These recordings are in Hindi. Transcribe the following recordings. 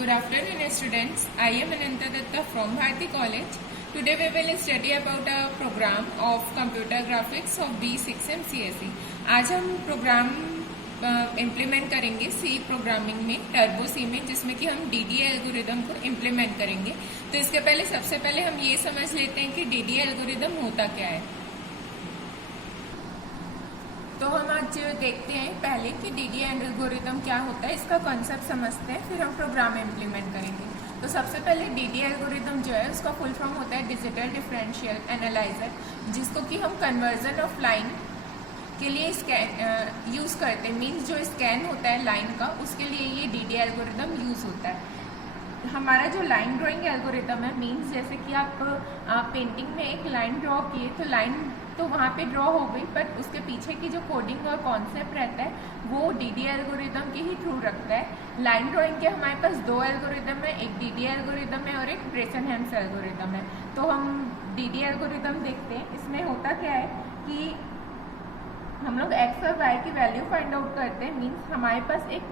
Good afternoon, students. I am Ananta Datta from Bharati College. Today we will study about a program of computer graphics of B6 and CSE. आज हम प्रोग्राम इम्प्लीमेंट करेंगे सी प्रोग्रामिंग में, टर्बो सी में, जिसमें कि हम डीडीए एल्गोरिदम को इम्प्लीमेंट करेंगे। तो इसके पहले सबसे पहले हम ये समझ लेते हैं कि डीडीए एल्गोरिदम होता क्या है। तो हम आज देखते हैं पहले कि डीडीए एल्गोरिदम क्या होता है, इसका कॉन्सेप्ट समझते हैं, फिर हम प्रोग्राम इम्प्लीमेंट करेंगे। तो सबसे पहले डीडीए एल्गोरिदम जो है उसका फुल फॉर्म होता है डिजिटल डिफरेंशियल एनालाइजर, जिसको कि हम कन्वर्जन ऑफ लाइन के लिए स्कैन यूज़ करते हैं। मीन्स जो स्कैन होता है लाइन का, उसके लिए ये डीडीए एल्गोरिदम यूज़ होता है। हमारा जो लाइन ड्राइंग एल्गोरिदम है, मीन्स जैसे कि आप पेंटिंग में एक लाइन ड्रॉ किए तो लाइन तो वहाँ पे ड्रॉ हो गई, बट उसके पीछे की जो कोडिंग और कॉन्सेप्ट रहता है वो डीडीए एल्गोरिदम के ही थ्रू रखता है। लाइन ड्राइंग के हमारे पास दो एल्गोरिदम है, एक डीडीए एल्गोरिदम है और एक ब्रेसन-हेम्स एल्गोरिदम है। तो हम डीडीए एल्गोरिदम देखते हैं। इसमें होता क्या है कि हम लोग एक्स और वाई की वैल्यू फाइंड आउट करते हैं। मीन्स हमारे पास एक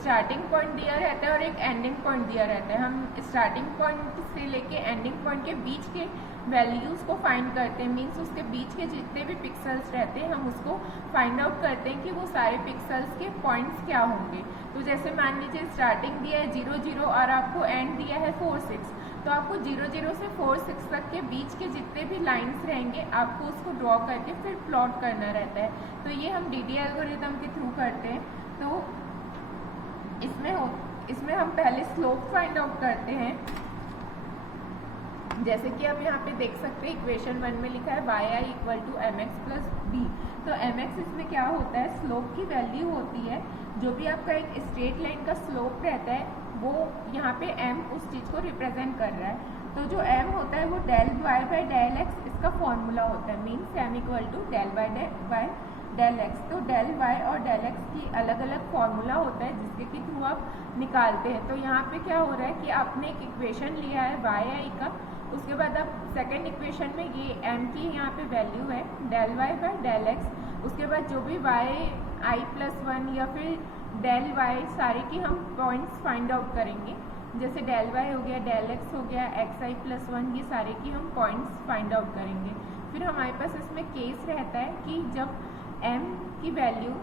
स्टार्टिंग पॉइंट दिया रहता है और एक एंडिंग पॉइंट दिया रहता है। हम स्टार्टिंग पॉइंट से लेके एंडिंग पॉइंट के बीच के वैल्यूज़ को फाइंड करते हैं। मीन्स उसके बीच के जितने भी पिक्सल्स रहते हैं हम उसको फाइंड आउट करते हैं कि वो सारे पिक्सल्स के पॉइंट्स क्या होंगे। तो जैसे मान लीजिए स्टार्टिंग दिया है 0 0 और आपको एंड दिया है 4 6, तो आपको 0 0 से 4 6 तक के बीच के जितने भी लाइंस रहेंगे आपको उसको ड्रॉ करके फिर प्लॉट करना रहता है। तो ये हम डीडीए एल्गोरिदम के थ्रू करते हैं। तो इसमें हम पहले स्लोप फाइंड आउट करते हैं। जैसे कि आप यहाँ पे देख सकते हैं इक्वेशन 1 में लिखा है y equal to mx plus b। तो mx इसमें क्या होता है, स्लोप की वैल्यू होती है। जो भी आपका एक स्ट्रेट लाइन का स्लोप रहता है वो यहाँ पे m उस चीज़ को रिप्रेजेंट कर रहा है। तो जो m होता है वो del y by del x इसका फॉर्मूला होता है। Means m equal to del by del x। तो डेल y और डेल x की अलग अलग फॉर्मूला होता है जिसके के थ्रू आप निकालते हैं। तो यहाँ पे क्या हो रहा है कि आपने एक इक्वेशन लिया है y का, उसके बाद आप सेकेंड इक्वेशन में ये m की यहाँ पे वैल्यू है del y by del x। उसके बाद जो भी y प्लस 1 या फिर डेल y सारे की हम पॉइंट्स फाइंड आउट करेंगे। जैसे डेल y हो गया, डेल x हो गया, xi प्लस 1, ये सारे की हम पॉइंट्स फाइंड आउट करेंगे। फिर हमारे पास इसमें केस रहता है कि जब m की वैल्यू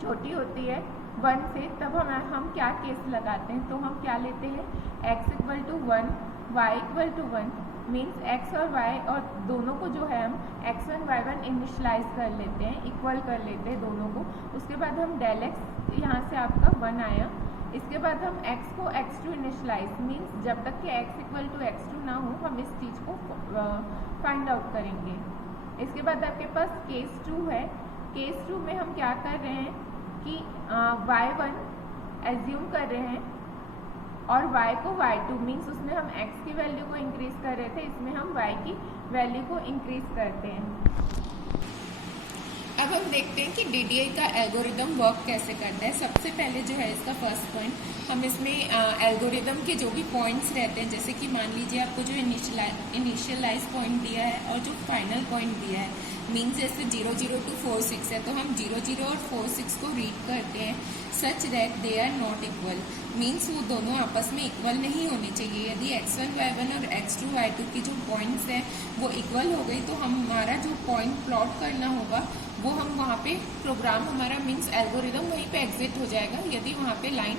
छोटी होती है 1 से, तब हम क्या केस लगाते हैं। तो हम क्या लेते हैं, x equal to 1 y equal to 1। Means x और y और दोनों को जो है हम x1 y1 इनिशलाइज कर लेते हैं, इक्वल कर लेते हैं दोनों को। उसके बाद हम डेल x यहाँ से आपका 1 आया। इसके बाद हम x को x2 इनिशलाइज, मीन्स जब तक कि x इक्वल टू x2 ना हो हम इस चीज़ को फाइंड आउट करेंगे। इसके बाद आपके पास केस 2 है। केस 2 में हम क्या कर रहे हैं कि y1 एज्यूम कर रहे हैं और y को y2, मीन्स उसमें हम x की वैल्यू को इंक्रीज कर रहे थे, इसमें हम y की वैल्यू को इंक्रीज करते हैं। अब हम देखते हैं कि डीडीए का एल्गोरिदम वर्क कैसे करता है। सबसे पहले जो है इसका फर्स्ट पॉइंट, हम इसमें एल्गोरिदम के जो भी पॉइंट्स रहते हैं, जैसे कि मान लीजिए आपको जो इनिशियलाइज पॉइंट दिया है और जो फाइनल पॉइंट दिया है, मीन्स जैसे 0 0 टू 4 6 है, तो हम 0 0 और 4 6 को रीड करते हैं such that they are not equal. Means वो दोनों आपस में इक्वल नहीं होने चाहिए। यदि x1 y1 और x2 y2 की जो पॉइंट्स हैं वो इक्वल हो गई तो हमारा जो पॉइंट प्लॉट करना होगा वो हम वहाँ पे प्रोग्राम हमारा मीन्स एल्गोरिदम वहीं पे एग्जिट हो जाएगा, यदि वहाँ पे लाइन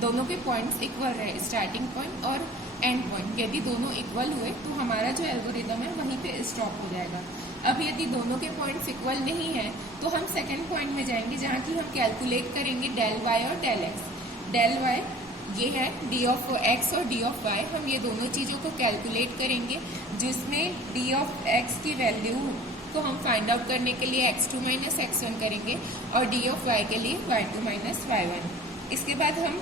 दोनों के पॉइंट्स इक्वल रहे, स्टार्टिंग पॉइंट और एंड पॉइंट। यदि दोनों इक्वल हुए तो हमारा जो एल्गोरिदम है वहीं पे स्टॉप हो जाएगा। अब यदि दोनों के पॉइंट्स इक्वल नहीं है तो हम सेकेंड पॉइंट में जाएंगे, जहाँ की हम कैलकुलेट करेंगे डेल y और डेल x। डेल y ये है d ऑफ x और d ऑफ y, हम ये दोनों चीज़ों को कैलकुलेट करेंगे, जिसमें d ऑफ x की वैल्यू को हम फाइंड आउट करने के लिए x2 माइनस x1 करेंगे और d ऑफ y के लिए y2 माइनस y1। इसके बाद हम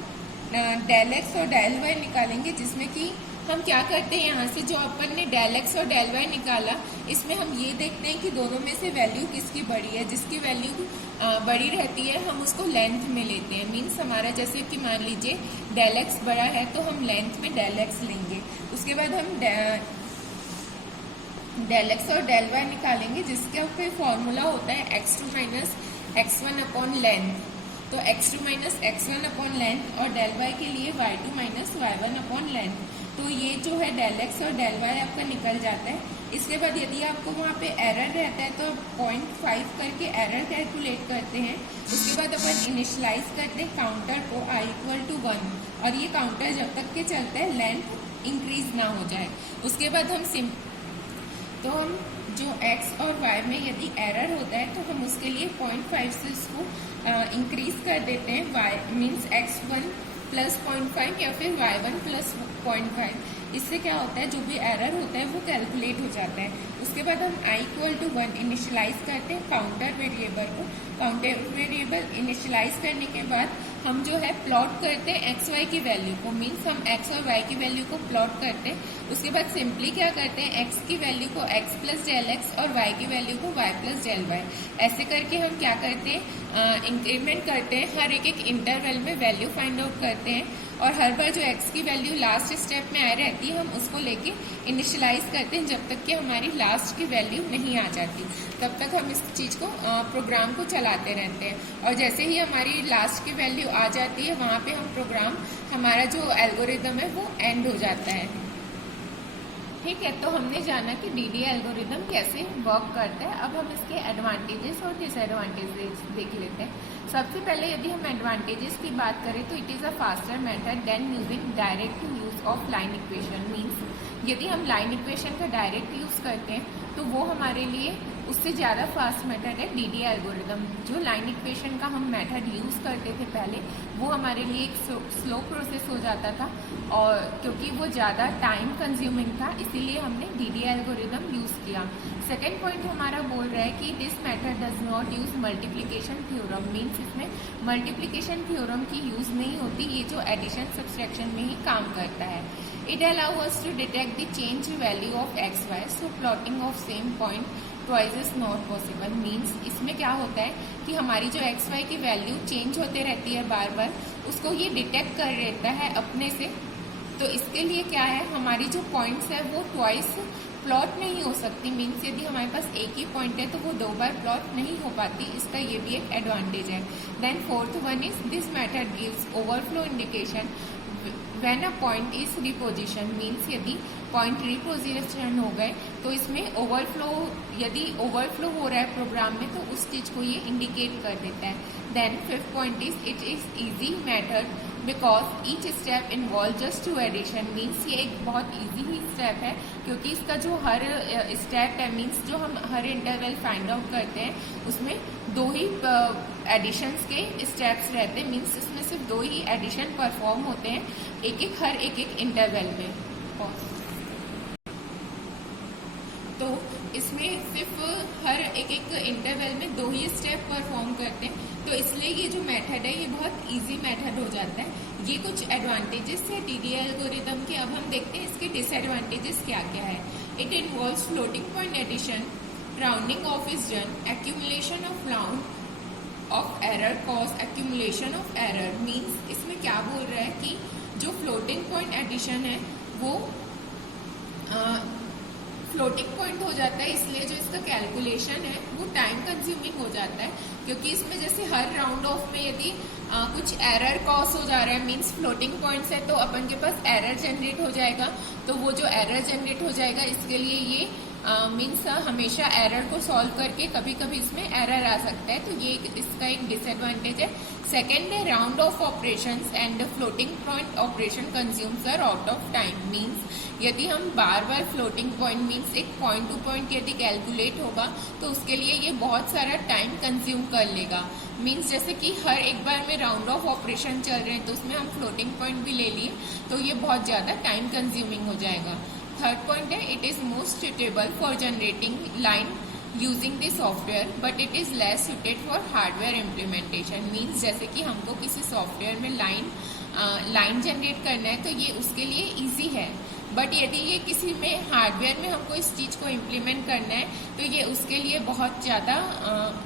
डेल x और डेल y निकालेंगे, जिसमें कि हम क्या करते हैं, यहाँ से जो अपन ने डेल x और डेल y निकाला, इसमें हम ये देखते हैं कि दोनों में से वैल्यू किसकी बड़ी है। जिसकी वैल्यू बड़ी रहती है हम उसको लेंथ में लेते हैं। मीन्स हमारा जैसे कि मान लीजिए डेल x बड़ा है तो हम लेंथ में डेल x लेंगे। उसके बाद हम डेल x और डेल y निकालेंगे, जिसका फिर फॉर्मूला होता है x2 minus x1 upon length. तो x2 minus x1 upon length और डेल y के लिए y2 minus y1 upon length. तो ये जो है डेल x और डेल y आपका निकल जाता है। इसके बाद यदि आपको वहाँ पे एरर रहता है तो 0.5 करके एरर कैलकुलेट करते हैं। उसके बाद अपन इनिशलाइज करते हैं काउंटर को i इक्वल टू 1 और ये काउंटर जब तक के चलता है लेंथ इंक्रीज ना हो जाए। उसके बाद हम हम जो x और y में यदि एरर होता है तो हम उसके लिए 0.5 से उसको इंक्रीज कर देते हैं। y मीन्स x1 प्लस 0.5 या फिर y1 प्लस 0.5। इससे क्या होता है, जो भी एरर होता है वो कैलकुलेट हो जाता है। उसके बाद हम i इक्वल टू 1 इनिशियलाइज करते हैं काउंटर वेरिएबल को। काउंटर वेरिएबल इनिशियलाइज करने के बाद हम जो है प्लॉट करते हैं एक्स वाई की वैल्यू को। मीन्स हम एक्स और वाई की वैल्यू को प्लॉट करते हैं। उसके बाद सिंपली क्या करते हैं, एक्स की वैल्यू को एक्स प्लस डेल एक्स और वाई की वैल्यू को वाई प्लस डेल वाई। ऐसे करके हम क्या करते हैं, इंक्रीमेंट करते हैं, हर एक इंटरवल में वैल्यू फाइंड आउट करते हैं और हर बार जो एक्स की वैल्यू लास्ट स्टेप में आ रहती है हम उसको लेके इनिशियलाइज करते हैं जब तक कि हमारी लास्ट की वैल्यू नहीं आ जाती। तब तक हम इस चीज़ को प्रोग्राम को चलाते रहते हैं और जैसे ही हमारी लास्ट की वैल्यू आ जाती है वहाँ पे हम प्रोग्राम, हमारा जो एल्गोरिदम है वो एंड हो जाता है। ठीक है, तो हमने जाना कि डीडी एल्गोरिदम कैसे वर्क करता है। अब हम इसके एडवांटेजेस और डिसएडवांटेजेस देख लेते हैं। सबसे पहले यदि हम एडवांटेजेस की बात करें तो it is a faster method than using direct use of line equation. Means यदि हम लाइन इक्वेशन का डायरेक्ट यूज़ करते हैं तो वो हमारे लिए उससे ज़्यादा फास्ट मेथड है डीडी एल्गोरिदम। जो लाइन इक्वेशन का हम मेथड यूज़ करते थे पहले वो हमारे लिए एक स्लो प्रोसेस हो जाता था और क्योंकि वो ज़्यादा टाइम कंज्यूमिंग था इसीलिए हमने डीडी एल्गोरिदम यूज़ किया। सेकेंड पॉइंट हमारा बोल रहा है कि this method does not use multiplication theorem. Means इसमें मल्टीप्लिकेशन थ्योरम की यूज़ नहीं होती, ये जो एडिशन सब्सट्रैक्शन में ही काम करता है। It allow us to detect the change value of x y, so plotting of same point twice is not possible. Means इसमें क्या होता है कि हमारी जो एक्स वाई की वैल्यू चेंज होते रहती है बार बार, उसको ये डिटेक्ट कर लेता है अपने से। तो इसके लिए क्या है, हमारी जो पॉइंट्स है वो ट्वाइस प्लॉट नहीं हो सकती। मीन्स यदि हमारे पास एक ही पॉइंट है तो वो 2 बार प्लॉट नहीं हो पाती, इसका ये भी एक एडवांटेज है। Then fourth one is this method gives overflow indication when a point is reposition. Means यदि पॉइंट रिपोजिशन हो गए तो इसमें ओवरफ्लो, यदि ओवरफ्लो हो रहा है प्रोग्राम में तो उस चीज़ को ये इंडिकेट कर देता है। Then fifth point is it is easy method because each step involve just two addition. Means ये एक बहुत ईजी ही स्टेप है क्योंकि इसका जो हर स्टेप है, मीन्स जो हम हर इंटरवल फाइंड आउट करते हैं उसमें 2 ही एडिशंस के स्टेप्स रहते हैं। मीन्स इसमें सिर्फ 2 ही एडिशन परफॉर्म होते हैं हर एक इंटरवल में। तो इसमें सिर्फ हर एक इंटरवल में 2 ही स्टेप परफॉर्म करते हैं, तो इसलिए ये जो मेथड है ये बहुत इजी मेथड हो जाता है। ये कुछ एडवांटेजेस है डीडी एल्गोरिदम के। अब हम देखते हैं इसके डिसएडवांटेजेस क्या क्या है। It involves floating point addition, rounding off is done, accumulation of round off error cause accumulation of error. Means इसमें क्या बोल रहा है कि जो फ्लोटिंग पॉइंट एडिशन है वो फ्लोटिंग पॉइंट हो जाता है, इसलिए जो इसका कैलकुलेशन है वो टाइम कंज्यूमिंग हो जाता है क्योंकि इसमें जैसे हर राउंड ऑफ में यदि कुछ एरर कॉज हो जा रहा है, मीन्स फ्लोटिंग पॉइंट्स है तो अपन के पास एरर जनरेट हो जाएगा। तो वो जो एरर जनरेट हो जाएगा इसके लिए ये मीन्स हमेशा एरर को सॉल्व करके कभी कभी इसमें एरर आ सकता है, तो ये इसका एक डिसएडवांटेज है। सेकेंड है round of operations and floating point operation consumes a lot of time. Means यदि हम बार बार फ्लोटिंग पॉइंट मीन्स एक पॉइंट टू पॉइंट यदि कैलकुलेट होगा तो उसके लिए ये बहुत सारा टाइम कंज्यूम कर लेगा। मीन्स जैसे कि हर एक बार में राउंड ऑफ ऑपरेशन चल रहे हैं तो उसमें हम फ्लोटिंग पॉइंट भी ले लिए तो ये बहुत ज़्यादा टाइम कंज्यूमिंग हो जाएगा। थर्ड पॉइंट है it is most suitable for generating line using the software but it is less suited for hardware implementation. Means जैसे कि हमको किसी सॉफ्टवेयर में लाइन जनरेट करना है तो ये उसके लिए ईजी है, बट यदि ये किसी में हार्डवेयर में हमको इस चीज़ को इम्प्लीमेंट करना है तो ये उसके लिए बहुत ज़्यादा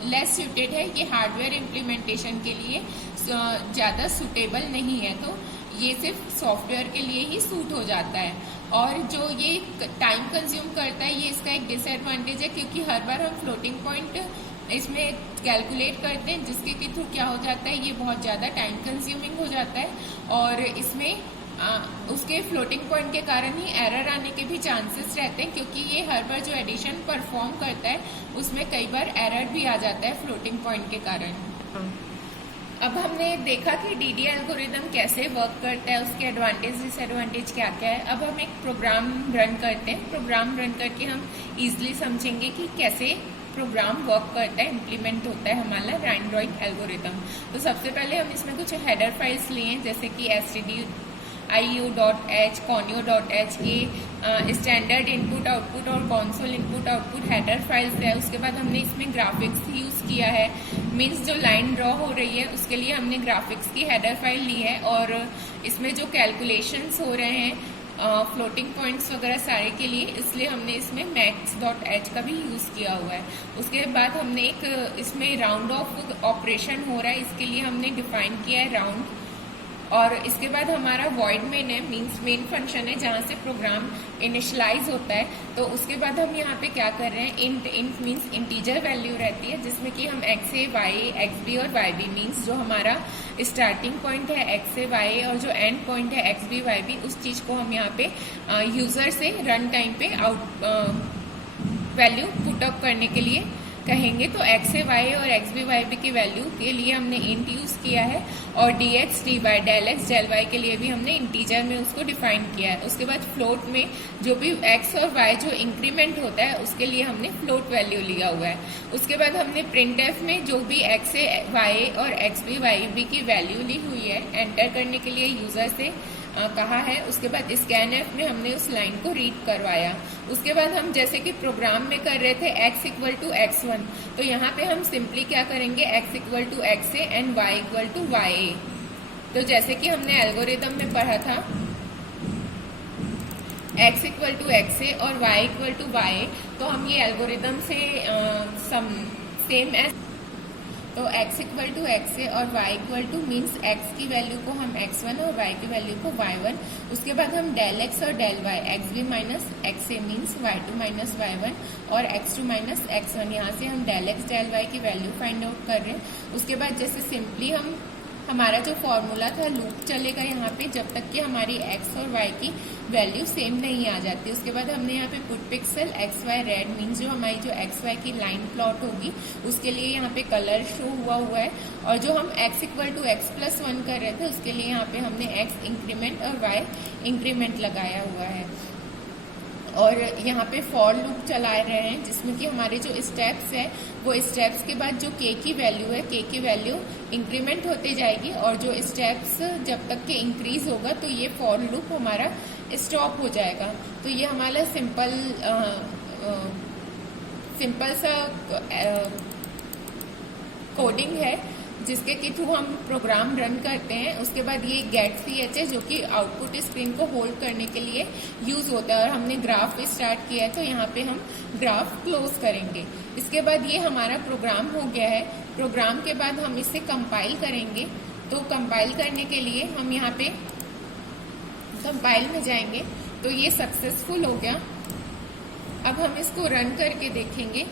लेस सूटेड है, ये हार्डवेयर इम्प्लीमेंटेशन के लिए ज़्यादा सूटेबल नहीं है। तो ये सिर्फ सॉफ्टवेयर के लिए ही सूट हो जाता है। और जो ये टाइम कंज्यूम करता है ये इसका एक डिसएडवांटेज है क्योंकि हर बार हम फ्लोटिंग पॉइंट इसमें कैलकुलेट करते हैं, जिसके के थ्रू क्या हो जाता है, ये बहुत ज़्यादा टाइम कंज्यूमिंग हो जाता है और इसमें उसके फ्लोटिंग पॉइंट के कारण ही एरर आने के भी चांसेस रहते हैं, क्योंकि ये हर बार जो एडिशन परफॉर्म करता है उसमें कई बार एरर भी आ जाता है फ्लोटिंग पॉइंट के कारण। अब हमने देखा कि डीडी एल्गोरिदम कैसे वर्क करता है, उसके एडवांटेज डिसएडवांटेज क्या क्या है। अब हम एक प्रोग्राम रन करते हैं। प्रोग्राम रन करके हम इजीली समझेंगे कि कैसे प्रोग्राम वर्क करता है, इम्प्लीमेंट होता है हमारा एंड्रॉइड एल्गोरिदम। तो सबसे पहले हम इसमें कुछ हेडर फाइल्स लिए, जैसे कि stdio.h, conio.h, ये स्टैंडर्ड इनपुट आउटपुट और console input output header files है। उसके बाद हमने इसमें ग्राफिक्स यूज़ किया है, मीन्स जो लाइन ड्रॉ हो रही है उसके लिए हमने ग्राफिक्स की हेडर फाइल ली है, और इसमें जो कैलकुलेशंस हो रहे हैं फ्लोटिंग पॉइंट्स वगैरह सारे के लिए, इसलिए हमने इसमें max.h का भी यूज़ किया हुआ है। उसके बाद हमने एक इसमें राउंड ऑफ ऑपरेशन हो रहा है, इसके लिए हमने डिफाइन किया है राउंड। और इसके बाद हमारा वॉइड मेन है, मीन्स मेन फंक्शन है जहाँ से प्रोग्राम इनिशलाइज होता है। तो उसके बाद हम यहाँ पे क्या कर रहे हैं, इंट मीन्स इंटीजर वैल्यू रहती है, जिसमें कि हम एक्स ए वाई ए एक्स बी और वाई बी, मीन्स जो हमारा स्टार्टिंग पॉइंट है एक्स ए वाई ए और जो एंड पॉइंट है एक्स बी वाई बी, उस चीज़ को हम यहाँ पे यूज़र से रन टाइम पे आउट वैल्यू पुट अप करने के लिए कहेंगे। तो एक्स ए वाई और एक्स बी वाई बी की वैल्यू के लिए हमने इंट यूज़ किया है, और D x d y del x del y के लिए भी हमने इंटीजर में उसको डिफाइन किया है। उसके बाद फ्लोट में जो भी एक्स और वाई जो इंक्रीमेंट होता है उसके लिए हमने फ्लोट वैल्यू लिया हुआ है। उसके बाद हमने प्रिंट एफ में जो भी एक्स ए वाई और एक्स बी वाई बी की वैल्यू ली हुई है एंटर करने के लिए यूज़र से कहा है। उसके बाद स्कैन एफ में हमने उस लाइन को रीड करवाया। उसके बाद हम जैसे कि प्रोग्राम में कर रहे थे x इक्वल टू x1, तो यहाँ पे हम सिंपली क्या करेंगे, x equal to X A and y equal to Y A. तो जैसे कि हमने एल्गोरिदम में पढ़ा था x equal to X A और y equal to Y A, तो हम ये एल्गोरिदम से सेम एज, तो x equal to X A और y equal to means x की वैल्यू को हम x1 और y की वैल्यू को y1। उसके बाद हम डेल x और del y, X B minus X A means y2 minus y1 और x2 माइनस x1, यहाँ से हम डेल x डेल y की वैल्यू फाइंड आउट कर रहे हैं। उसके बाद जैसे सिंपली हमारा जो फॉर्मूला था लूप चलेगा यहाँ पे जब तक कि हमारी x और y की वैल्यू सेम नहीं आ जाती। उसके बाद हमने यहाँ पे put pixel x y red, means जो हमारी जो एक्स वाई की लाइन प्लॉट होगी उसके लिए यहाँ पे कलर शो हुआ है, और जो हम x equal to x plus 1 कर रहे थे उसके लिए यहाँ पे हमने x इंक्रीमेंट और y इंक्रीमेंट लगाया हुआ है। और यहाँ पे फॉर लूप चला रहे हैं जिसमें कि हमारे जो स्टेप्स है वो स्टेप्स के बाद जो k की वैल्यू है, k की वैल्यू इंक्रीमेंट होते जाएगी, और जो स्टेप्स जब तक के इंक्रीज होगा तो ये फॉर लूप हमारा स्टॉप हो जाएगा। तो ये हमारा सिंपल सा कोडिंग है जिसके के थ्रू हम प्रोग्राम रन करते हैं। उसके बाद ये गेट ch है जो कि आउटपुट स्क्रीन को होल्ड करने के लिए यूज होता है, और हमने ग्राफ स्टार्ट किया है तो यहाँ पे हम ग्राफ क्लोज करेंगे। इसके बाद ये हमारा प्रोग्राम हो गया है। प्रोग्राम के बाद हम इसे कंपाइल करेंगे, तो कंपाइल करने के लिए हम यहाँ पे कंपाइल में जाएंगे, तो ये सक्सेसफुल हो गया। अब हम इसको रन करके देखेंगे,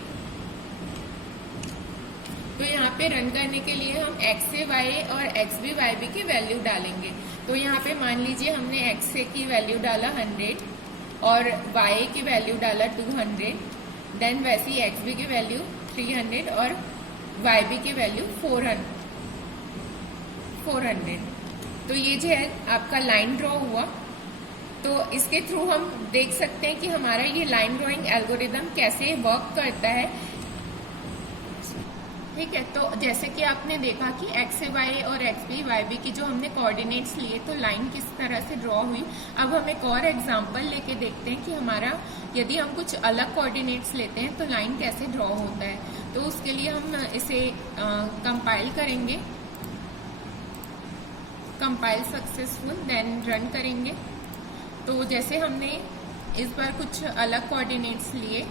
तो यहाँ पे रन करने के लिए हम एक्स ए वाई ए और एक्स बी वाई बी की वैल्यू डालेंगे। तो यहाँ पे मान लीजिए हमने एक्स ए की वैल्यू डाला 100 और वाई ए की वैल्यू डाला 200, देन वैसी एक्स बी की वैल्यू 300 और वाई बी की वैल्यू 400। तो ये जो है आपका लाइन ड्रॉ हुआ। तो इसके थ्रू हम देख सकते हैं कि हमारा ये लाइन ड्राइंग एल्गोरिदम कैसे वर्क करता है। ठीक है, तो जैसे कि आपने देखा कि एक्स ए वाई और एक्स बी वाई बी की जो हमने कोऑर्डिनेट्स लिए तो लाइन किस तरह से ड्रॉ हुई। अब हम एक और एग्जांपल लेके देखते हैं कि हमारा यदि हम कुछ अलग कोऑर्डिनेट्स लेते हैं तो लाइन कैसे ड्रॉ होता है। तो उसके लिए हम इसे कंपाइल करेंगे, कंपाइल सक्सेसफुल, देन रन करेंगे। तो जैसे हमने इस बार कुछ अलग कोऑर्डिनेट्स लिए,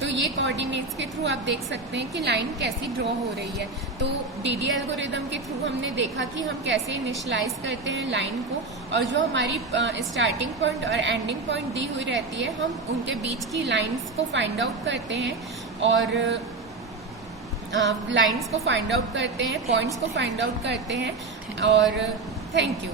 तो ये कोऑर्डिनेट्स के थ्रू आप देख सकते हैं कि लाइन कैसी ड्रॉ हो रही है। तो डीडी एल्गोरिदम के थ्रू हमने देखा कि हम कैसे इनिशियलाइज करते हैं लाइन को, और जो हमारी स्टार्टिंग पॉइंट और एंडिंग पॉइंट दी हुई रहती है हम उनके बीच की लाइंस को फाइंड आउट करते हैं, और लाइंस को फाइंड आउट करते हैं, पॉइंट्स को फाइंड आउट करते हैं। और थैंक यू।